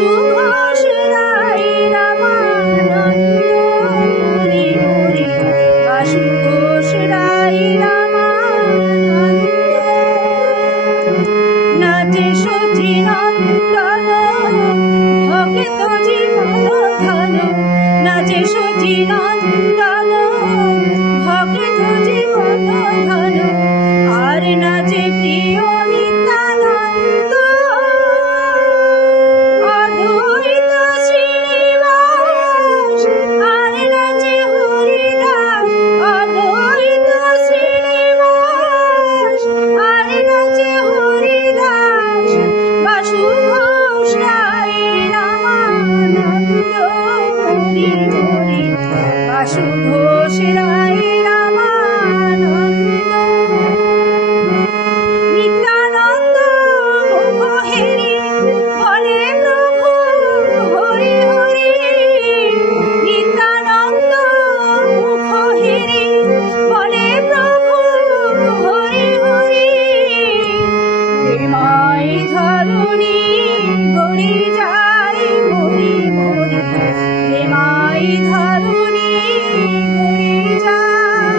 বাসু ঘোষ রায় রামানন্দ হরি হরি বাসু ঘোষ রায় রামানন্দ নাচে সচি নন্দন ভক্ত জীবন ধন নাচে সচি নন্দন ভক্ত জীবন ধন আর নাচে প্রিয় নিত্যানন্দ অদ্বৈত শ্রীনিবাস আর নাচে হরিদাস অদ্বৈত শ্রীনিবাস আর নাচে হরিদাস বাসু ঘোষ রায় রামানন্দ হরি হরি বাসু ঘোষ রায় রামানন্দ নিত্যানন্দ মুখ হেরি বলে প্রভু হরি হরি নিত্যানন্দ মুখ হেরি বলে প্রভু হরি হরি প্রেমাই ধরণী গড়ি যায় হরি হরি প্রেমাই ধরণী গড়ি যায়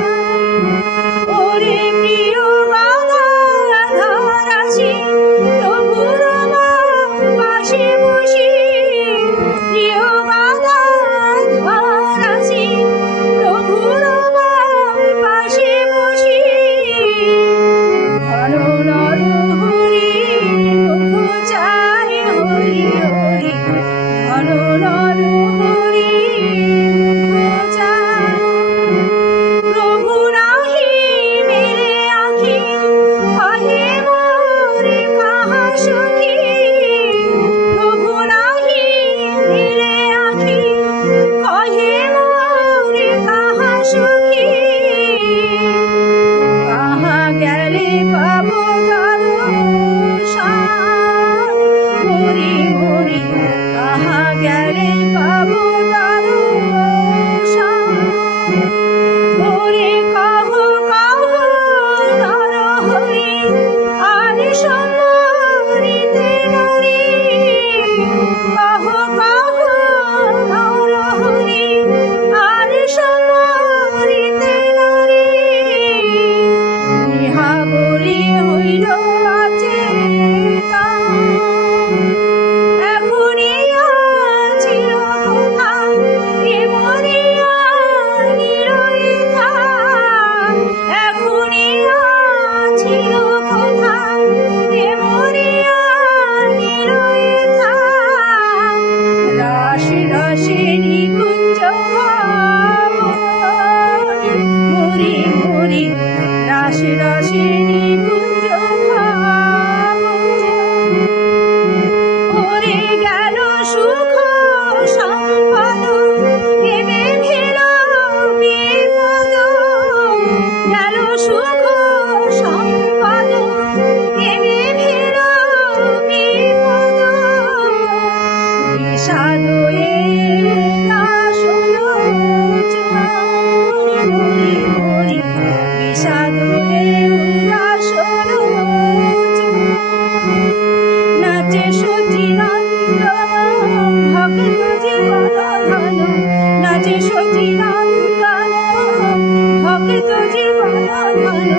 ওরে প্রিয় গদাধর আসি প্রভুর পাশে বসি প্রিয় গদাধর আসি প্রভুর পাশে বসি ঘন নর হরি মুখ চায় হরি হরি ঘন নর হরি মুখ চায় প্রভু রাহি মেরে আখি কহে মোরে কাহা সখী প্রভু রাহি মেরে আখি কহে মোরে কাহা সখী কাহা গেলে পাবো দর্শন হরি হরি কাহা গেলে পাবো দর্শন ওরে কাহো কাহো নর হরি আর সমরিতে নারী কাহো কাহো নর হরি আর সমরিতে নারী ইহা বলি হইল আছে এখনই ছিল কোথা এ মরিয়া নিরয়িতা এখনই ছিল কোথা এ মরিয়া নিরয়িতা রাশি রাশি নিকুঞ্জ মরি মরি রাশি রাশি নিকুঞ্জ ওরে গেল সুখ সম্পদ এবে ফেল বিপদ গেল সুখ সম্পদ এবে ফেল বিপদ বিষাদ হরি হরি বিষাদ নাচে সচি নন্দন ভক্ত জীবন ধন নাচে সচি নন্দন ভক্ত জীবন ধন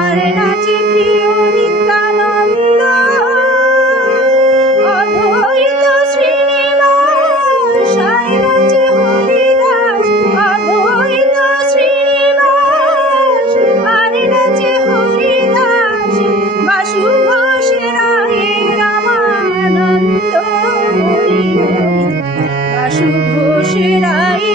আর নাচে প্রিয় নিত্যানন্দ অদ্বৈত শ্রীনিবাস আর নাচে হরিদাস অদ্বৈত শ্রীনিবাস আর নাচে হরিদাস বাসু ঘোষ রায় রামানন্দ হরি হরি বাসু ঘোষ রায়